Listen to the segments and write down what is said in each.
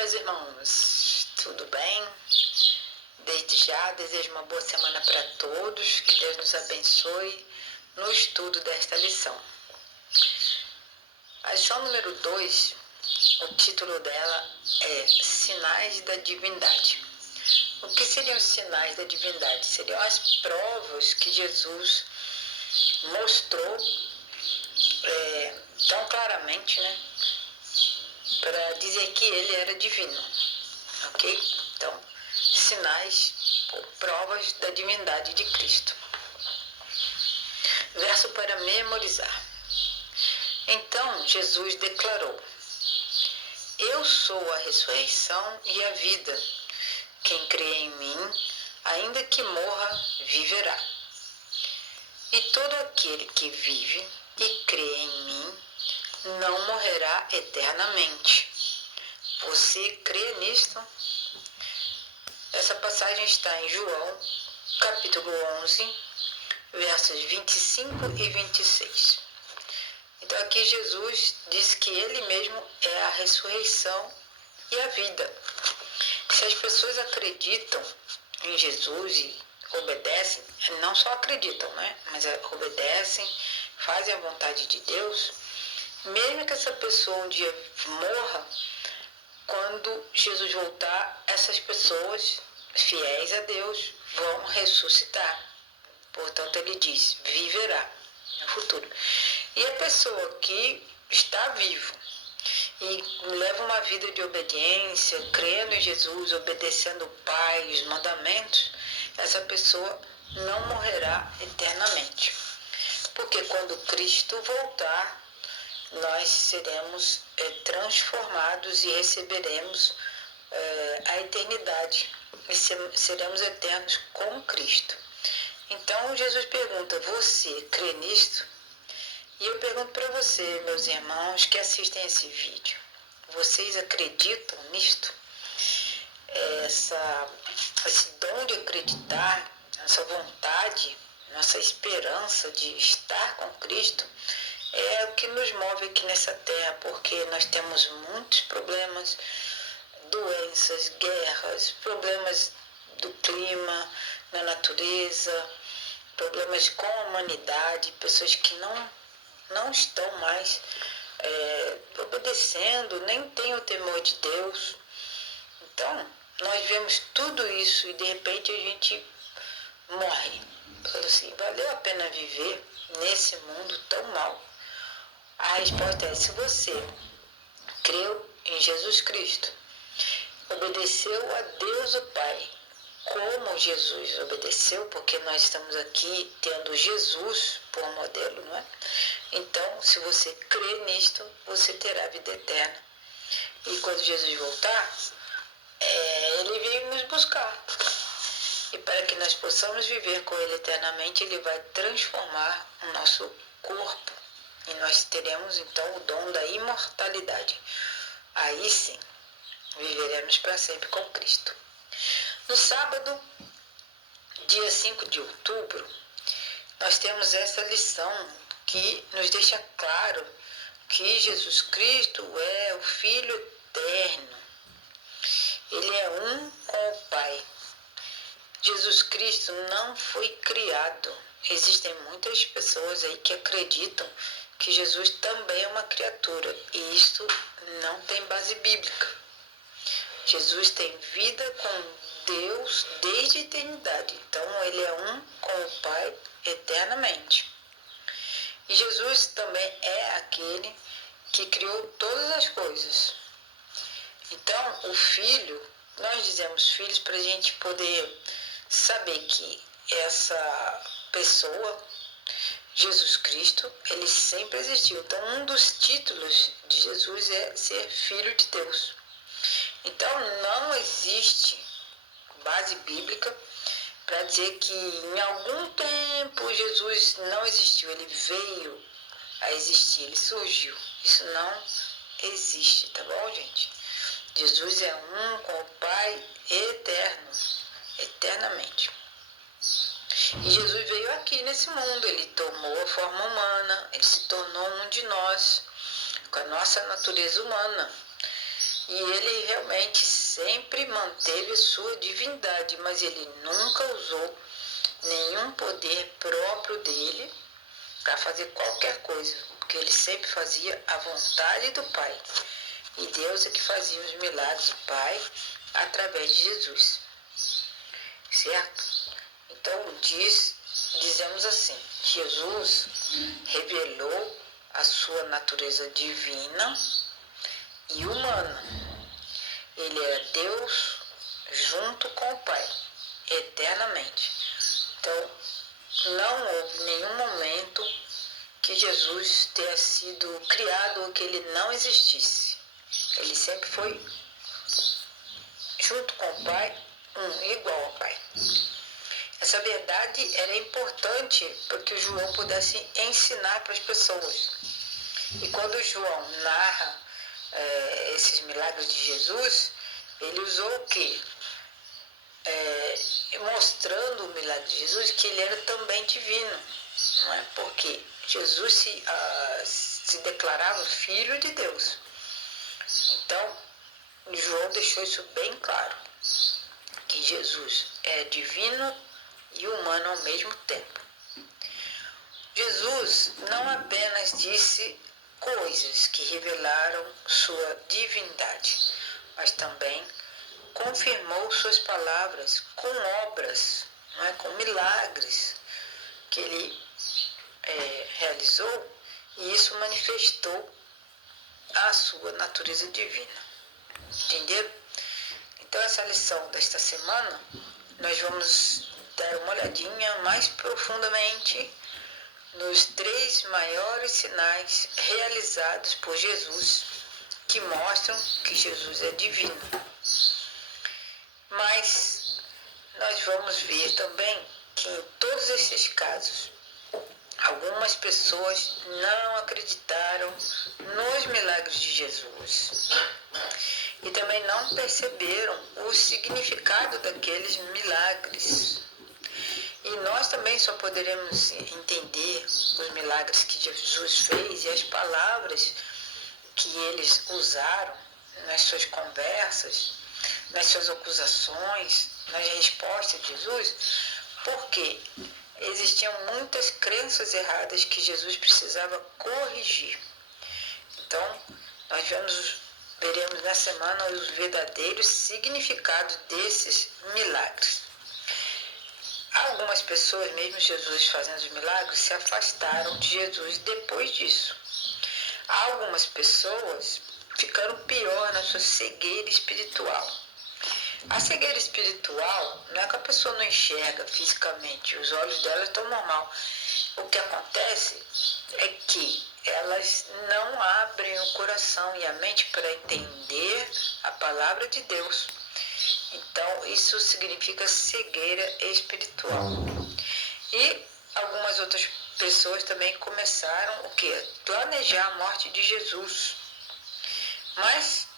meus irmãos, tudo bem? Desde já desejo uma boa semana para todos, que Deus nos abençoe no estudo desta lição. A lição número 2, o título dela é Sinais da Divindade. O que seriam os sinais da divindade? Seriam as provas que Jesus mostrou tão claramente, para dizer que ele era divino, ok? Então, sinais ou provas da divindade de Cristo. Verso para memorizar. Então Jesus declarou: Eu sou a ressurreição e a vida. Quem crê em mim, ainda que morra, viverá. E todo aquele que vive e crê em mim, não morrerá eternamente. Você crê nisto? Essa passagem está em João, capítulo 11, versos 25 e 26. Então aqui Jesus diz que ele mesmo é a ressurreição e a vida. Se as pessoas acreditam em Jesus e obedecem, não só acreditam, mas obedecem, fazem a vontade de Deus, mesmo que essa pessoa um dia morra, quando Jesus voltar, essas pessoas fiéis a Deus vão ressuscitar. Portanto, ele diz, viverá no futuro. E a pessoa que está viva e leva uma vida de obediência, crendo em Jesus, obedecendo o Pai, os mandamentos, essa pessoa não morrerá eternamente. Porque quando Cristo voltar, nós seremos transformados e receberemos a eternidade e seremos eternos com Cristo. Então Jesus pergunta, você crê nisto? E eu pergunto para você, meus irmãos que assistem esse vídeo, vocês acreditam nisto? Esse dom de acreditar, essa vontade, nossa esperança de estar com Cristo, é o que nos move aqui nessa terra, porque nós temos muitos problemas, doenças, guerras, problemas do clima, na natureza, problemas com a humanidade, pessoas que não estão mais obedecendo, nem têm o temor de Deus. Então, nós vemos tudo isso e de repente a gente morre. Fala assim, valeu a pena viver nesse mundo tão mau? A resposta é, se você creu em Jesus Cristo, obedeceu a Deus o Pai, como Jesus obedeceu, porque nós estamos aqui tendo Jesus por modelo, não é? Então, se você crê nisto, você terá vida eterna. E quando Jesus voltar, ele veio nos buscar. E para que nós possamos viver com ele eternamente, ele vai transformar o nosso corpo. E nós teremos então o dom da imortalidade. Aí sim, viveremos para sempre com Cristo. No sábado, dia 5 de outubro, nós temos essa lição que nos deixa claro que Jesus Cristo é o Filho eterno. Ele é um com o Pai. Jesus Cristo não foi criado. Existem muitas pessoas aí que acreditam que Jesus também é uma criatura, e isso não tem base bíblica. Jesus tem vida com Deus desde a eternidade, então ele é um com o Pai eternamente. E Jesus também é aquele que criou todas as coisas. Então, o Filho, nós dizemos filhos para a gente poder saber que essa pessoa, Jesus Cristo, ele sempre existiu. Então, um dos títulos de Jesus é ser Filho de Deus. Então, não existe base bíblica para dizer que em algum tempo Jesus não existiu, ele veio a existir, ele surgiu. Isso não existe, tá bom, gente? Jesus é um com o Pai eterno, eternamente. E Jesus veio aqui nesse mundo, ele tomou a forma humana, ele se tornou um de nós, com a nossa natureza humana. E ele realmente sempre manteve sua divindade, mas ele nunca usou nenhum poder próprio dele para fazer qualquer coisa, porque ele sempre fazia a vontade do Pai. E Deus é que fazia os milagres do Pai através de Jesus. Certo? Então dizemos assim, Jesus revelou a sua natureza divina e humana. Ele era Deus junto com o Pai, eternamente. Então, não houve nenhum momento que Jesus tenha sido criado ou que ele não existisse. Ele sempre foi junto com o Pai, igual ao Pai. Essa verdade era importante para que o João pudesse ensinar para as pessoas. E quando João narra esses milagres de Jesus, ele usou o quê? Mostrando o milagre de Jesus que ele era também divino, não é? Porque Jesus se declarava filho de Deus. Então, João deixou isso bem claro, que Jesus é divino e humano ao mesmo tempo. Jesus não apenas disse coisas que revelaram sua divindade, mas também confirmou suas palavras com obras, não é? Com milagres que ele realizou, e isso manifestou a sua natureza divina. Entenderam? Então, essa lição desta semana, nós vamos dar uma olhadinha mais profundamente nos 3 maiores sinais realizados por Jesus, que mostram que Jesus é divino. Mas nós vamos ver também que em todos esses casos, algumas pessoas não acreditaram nos milagres de Jesus e também não perceberam o significado daqueles milagres. E nós também só poderemos entender os milagres que Jesus fez e as palavras que eles usaram nas suas conversas, nas suas acusações, nas respostas de Jesus, porque existiam muitas crenças erradas que Jesus precisava corrigir. Então, nós veremos na semana os verdadeiros significados desses milagres. Algumas pessoas, mesmo Jesus fazendo os milagres, se afastaram de Jesus depois disso. Algumas pessoas ficaram pior na sua cegueira espiritual. A cegueira espiritual não é que a pessoa não enxerga fisicamente, os olhos dela estão normal. O que acontece é que elas não abrem o coração e a mente para entender a palavra de Deus. Então, isso significa cegueira espiritual. E algumas outras pessoas também começaram o quê? Planejar a morte de Jesus. Mas,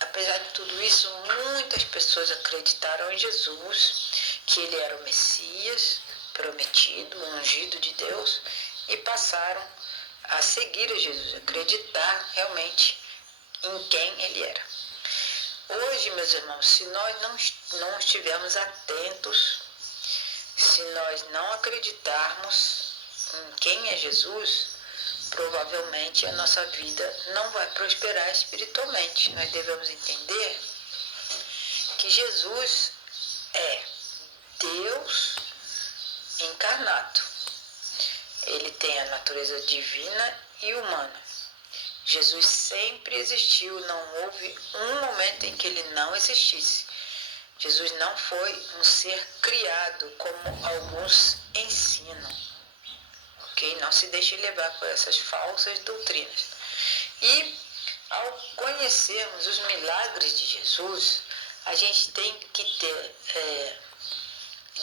apesar de tudo isso, muitas pessoas acreditaram em Jesus, que ele era o Messias prometido, o ungido de Deus, e passaram a seguir a Jesus, acreditar realmente em quem ele era. Hoje, meus irmãos, se nós não estivermos atentos, se nós não acreditarmos em quem é Jesus, provavelmente a nossa vida não vai prosperar espiritualmente. Nós devemos entender que Jesus é Deus encarnado. Ele tem a natureza divina e humana. Jesus sempre existiu, não houve um momento em que ele não existisse. Jesus não foi um ser criado como alguns ensinam. Ok? Não se deixe levar por essas falsas doutrinas. E ao conhecermos os milagres de Jesus, a gente tem que ter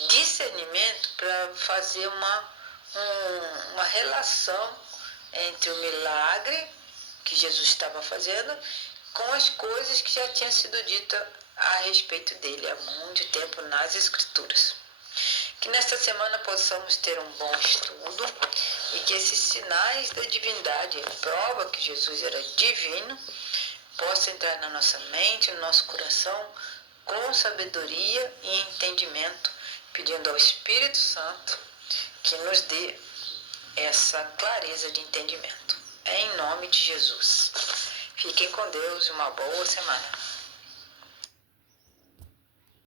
discernimento para fazer uma relação entre o milagre que Jesus estava fazendo com as coisas que já tinham sido ditas a respeito dele há muito tempo nas Escrituras. Que nesta semana possamos ter um bom estudo e que esses sinais da divindade, a prova que Jesus era divino, possa entrar na nossa mente, no nosso coração, com sabedoria e entendimento, pedindo ao Espírito Santo que nos dê essa clareza de entendimento. É em nome de Jesus. Fiquem com Deus e uma boa semana.